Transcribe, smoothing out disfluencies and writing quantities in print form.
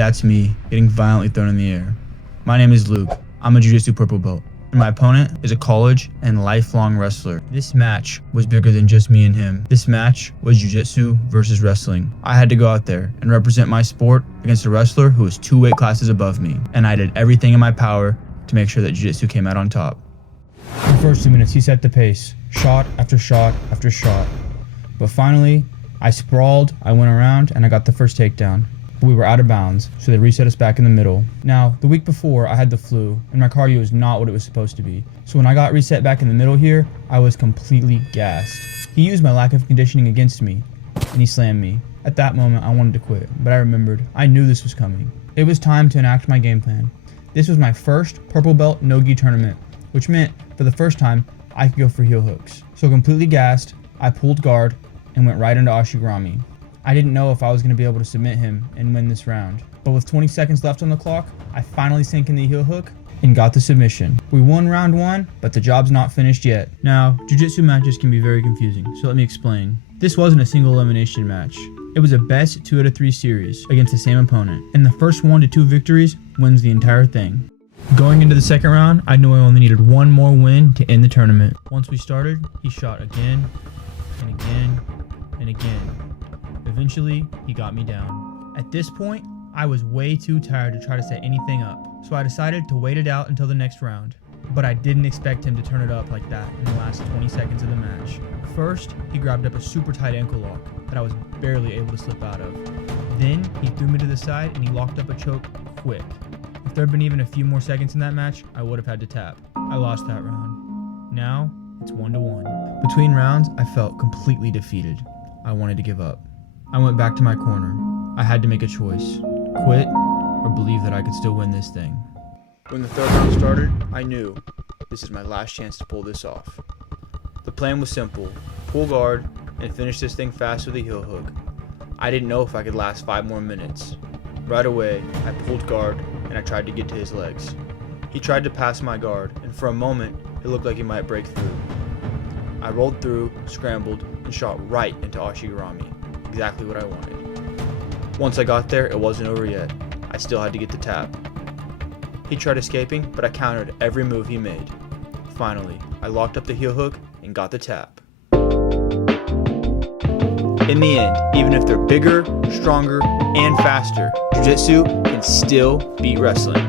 That's me getting violently thrown in the air. My name is Luke. I'm a Jiu-Jitsu purple belt. And my opponent is a college and lifelong wrestler. This match was bigger than just me and him. This match was Jiu-Jitsu versus wrestling. I had to go out there and represent my sport against a wrestler who was 2 weight classes above me. And I did everything in my power to make sure that Jiu-Jitsu came out on top. In the first 2 minutes, he set the pace. Shot after shot after shot. But finally, I sprawled, I went around, and I got the first takedown. We were out of bounds, so they reset us back in the middle. Now, the week before, I had the flu, and my cardio was not what it was supposed to be. So when I got reset back in the middle here, I was completely gassed. He used my lack of conditioning against me, and he slammed me. At that moment, I wanted to quit, but I remembered, I knew this was coming. It was time to enact my game plan. This was my first purple belt no-gi tournament, which meant, for the first time, I could go for heel hooks. So completely gassed, I pulled guard, and went right into Ashigarami. I didn't know if I was going to be able to submit him and win this round, but with 20 seconds left on the clock, I finally sank in the heel hook and got the submission. We won round 1, but the job's not finished yet. Now, Jiu-Jitsu matches can be very confusing, so let me explain. This wasn't a single elimination match. It was a best 2 out of 3 series against the same opponent, and the first 1 to 2 victories wins the entire thing. Going into the second round, I knew I only needed 1 more win to end the tournament. Once we started, he shot again, and again, and again. Eventually, he got me down. At this point, I was way too tired to try to set anything up, so I decided to wait it out until the next round. But I didn't expect him to turn it up like that in the last 20 seconds of the match. First, he grabbed up a super tight ankle lock that I was barely able to slip out of. Then, he threw me to the side and he locked up a choke quick. If there had been even a few more seconds in that match, I would have had to tap. I lost that round. Now, it's 1-1. Between rounds, I felt completely defeated. I wanted to give up. I went back to my corner. I had to make a choice. Quit or believe that I could still win this thing. When the third round started, I knew this is my last chance to pull this off. The plan was simple. Pull guard and finish this thing fast with a heel hook. I didn't know if I could last 5 more minutes. Right away, I pulled guard and I tried to get to his legs. He tried to pass my guard, and for a moment, it looked like he might break through. I rolled through, scrambled, and shot right into Ashigarami. Exactly what I wanted. Once I got there, it wasn't over yet. I still had to get the tap. He tried escaping, but I countered every move he made. Finally, I locked up the heel hook and got the tap. In the end, even if they're bigger, stronger, and faster, Jiu-Jitsu can still beat wrestling.